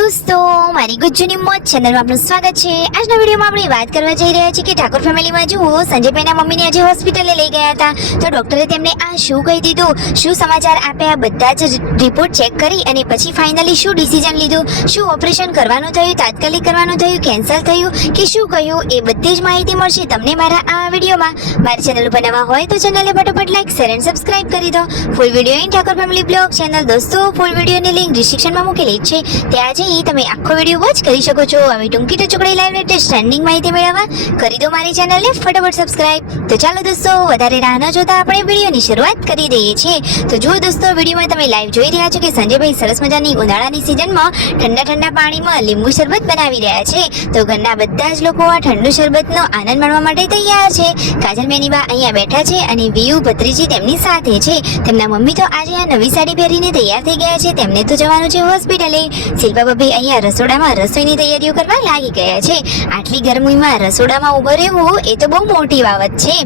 દોસ્તો, મારી ગુજ્જુની મોજ ચેનલમાં આપનું સ્વાગત છે। આજના વિડીયોમાં આપણે વાત કરવા જઈ રહ્યા છીએ કે ઠાકોર ફેમિલીમાં જુઓ, સંજયભાઈના મમ્મીને આજે હોસ્પિટલે લઈ ગયા હતા તો ડોક્ટરે તેમને આ શું કહી દીધું, શું સમાચાર આપ્યા, બધા જ રિપોર્ટ ચેક કરી અને પછી ફાઇનલી શું ડિસિઝન લીધું, શું ઓપરેશન કરવાનું થયું, તાત્કાલિક કરવાનું થયું, કેન્સલ થયું કે શું કહ્યું, એ બધી જ માહિતી મળશે તમને મારા આ વિડીયોમાં। મારી ચેનલ ઉપર નવા હોય તો ચેનલને ફટાફટ લાઈક, શેર અને સબસ્ક્રાઇબ કરી દો। Full video in Thakor family blog channel દોસ્તો, ફૂલ વિડીયોની લિંક ડિસ્ક્રિપ્શનમાં મૂકેલી છે, ત્યાં જઈ તમે આખો વિડીયો વોચ કરી શકો છો। હવે ટૂંકી ટચુકડી લાઈવ લેટેસ્ટ ટ્રેન્ડિંગ માહિતી મેળવવા કરી દો મારી ચેનલને ફટાફટ સબસ્ક્રાઇબ। તો ચાલો દોસ્તો, વધારે રાહ ન જોતા આપણે વિડીયોની શરૂઆત કરી દઈએ છીએ। તો જુઓ દોસ્તો, વિડીયોમાં તમે લાઈવ જોઈ રહ્યા છો કે સંજયભાઈ સરસ મજાની ઉનાળાની સિઝનમાં ઠંડા પાણીમાં લીંબુ શરબત બનાવી રહ્યા છે। તો ઘરના બધા જ લોકો આ ઠંડુ શરબતનો આનંદ માણવા માટે તૈયાર છે। કાજલ બેનીબા અહીંયા બેઠા છે અને વિયુ ભત્રીજી તેમની સાથે છે। તેમના મમ્મી તો આજે આ નવી સાડી પહેરીને તૈયાર થઈ ગયા છે, તેમને તો જવાનું છે હોસ્પિટલે। શિલ્પા ભાભી અહીંયા રસોડામાં રસોઈની તૈયારીઓ કરવા લાગી ગયા છે। આટલી ગરમીમાં રસોડામાં ઊભો રહેવું એ તો બહુ મોટી બાબત છે।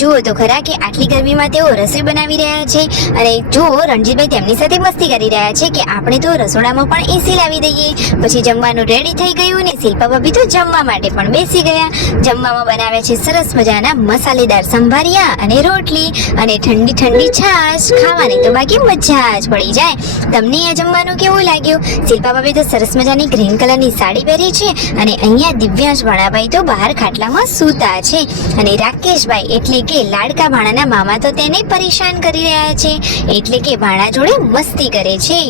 જુઓ તો ખરા કે આટલી ગરમીમાં તેઓ રસોઈ બનાવી રહ્યા છે અને જુઓ રણજીતભાઈ તેમની સાથે મસ્તી કરી રહ્યા છે કે આપણે તો રસોડામાં પણ એસી લાવી દઈએ। પછી જમવાનું રેડી થઈ ગયું અને શિલ્પા ભાભી તો જમવા માટે પણ બેસી ગયા। જમવામાં બનાવ્યા છે સરસ મજાના મસાલેદાર સંભારિયા અને રોટલી અને ઠંડી છાશ, ખાવાની તો બાકી મજા જ પડી જાય। તમને આ જમવાનું કેવું લાગ્યું? શિલ્પા ભાભી તો સરસ મજાની ગ્રીન કલરની સાડી પહેરી છે અને અહીંયા દિવ્યાંશ ભાણાભાઈ તો બહાર ખાટલામાં સૂતા છે અને રાકેશભાઈ એટલે કે લાડકા ભાણાના મામા તો તેને પરેશાન કરી રહ્યા છે, એટલે કે ભાણા જોડે મસ્તી કરે છે।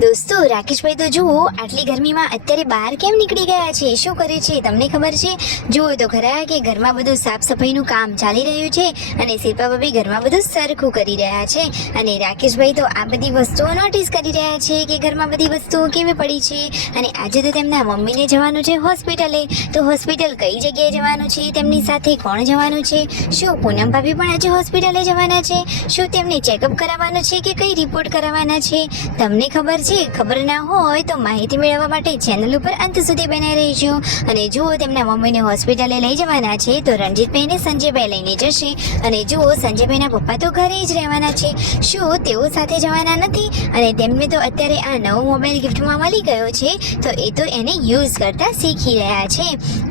દોસ્તો, રાકેશભાઈ તો જુઓ આટલી ગરમીમાં અત્યારે બહાર કેમ નીકળી ગયા છે, શું કરે છે તમને ખબર છે? જુઓ તો ખરા કે ઘરમાં બધું સાફ સફાઈનું કામ ચાલી રહ્યું છે અને શિલ્પા ભાભી ઘરમાં બધું સરખું કરી રહ્યા છે અને રાકેશભાઈ તો આ બધી વસ્તુઓ નોટિસ કરી રહ્યા છે કે ઘરમાં બધી વસ્તુઓ કેવી પડી છે। અને આજે તો તેમના મમ્મીને જવાનું છે હોસ્પિટલે, તો હોસ્પિટલ કઈ જગ્યાએ જવાનું છે, તેમની સાથે કોણ જવાનું છે, શું પૂનમ ભાભી પણ આજે હોસ્પિટલે જવાના છે, શું તેમને ચેકઅપ કરાવવાનું છે કે કઈ રિપોર્ટ કરાવવાના છે, તમને ખબર છે? ખબર ના હોય તો માહિતી મેળવવા માટે ચેનલ ઉપર અંત સુધી બનાવી રહીજો। અને જુઓ તેમના મમ્મીને હોસ્પિટલે લઈ જવાના છે તો રણજીતભાઈને સંજયભાઈ લઈને જશે અને જુઓ સંજયભાઈના પપ્પા તો ઘરે જ રહેવાના છે, શું તેઓ સાથે જવાના નથી? અને તેમને તો અત્યારે આ નવો મોબાઈલ ગિફ્ટમાં મળી ગયો છે તો એ તો એને યુઝ કરતા શીખી રહ્યા છે।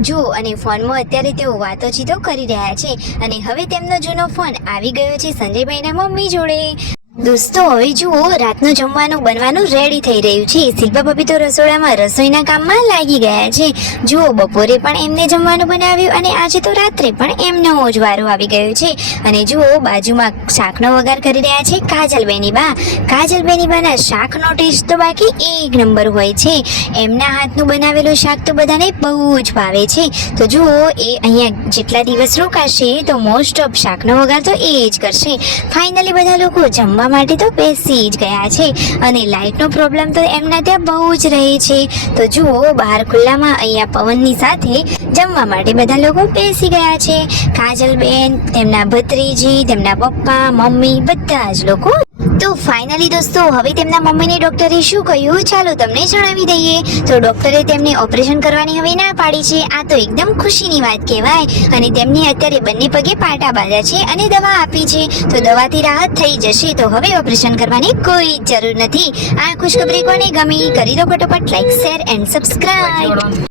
જુઓ અને ફોનમાં અત્યારે તેઓ વાતોચીતો કરી રહ્યા છે અને હવે તેમનો જૂનો ફોન આવી ગયો છે સંજયભાઈના મમ્મી જોડે। દોસ્તો, હવે જુઓ રાતનું જમવાનું બનવાનું રેડી થઈ રહ્યું છે। શિલ્પા ભાભી તો રસોડામાં રસોઈના કામમાં લાગી ગયા છે। જુઓ બપોરે પણ એમને જમવાનું બનાવ્યું અને આજે તો રાત્રે પણ એમનો જ વારો આવી ગયો છે। અને જુઓ બાજુમાં શાકનો વઘાર કરી રહ્યા છે કાજલ બેનીબા। કાજલ બેનીબાના શાકનો ટેસ્ટ તો બાકી એક નંબર હોય છે, એમના હાથનું બનાવેલું શાક તો બધાને બહુ જ ભાવે છે। તો જુઓ એ અહીંયા જેટલા દિવસ રોકાશે તો મોસ્ટ ઓફ શાકનો વઘાર તો એ જ કરશે। ફાઇનલી બધા લોકો જમવા માટે તો બેસી જ ગયા છે અને લાઇટનો પ્રોબ્લેમ તો એમના ત્યાં બહુ જ રહે છે। તો જુઓ બહાર ખુલ્લામાં અહીંયા પવનની સાથે જમવા માટે બધા લોકો બેસી ગયા છે। કાજલબેન, તેમના ભત્રીજી, તેમના પપ્પા, મમ્મી બધા જ લોકો। તો ફાઇનલી દોસ્તો, હવે તેમના મમ્મીને ડોક્ટરે શું કહ્યું ચાલો તમને જણાવી દઈએ। તો ડોક્ટરે તેમને ઓપરેશન કરવાની હવે ના પાડી છે, આ તો એકદમ ખુશીની વાત કહેવાય। અને તેમને અત્યારે બંને પગે પાટા બાંધ્યા છે અને દવા આપી છે, તો દવાથી રાહત થઈ જશે, તો હવે ઓપરેશન કરવાની કોઈ જરૂર નથી। આ ખુશખબરી કોને ગમી? કરી દો ફટાફટ લાઈક, શેર એન્ડ સબસ્ક્રાઇબ।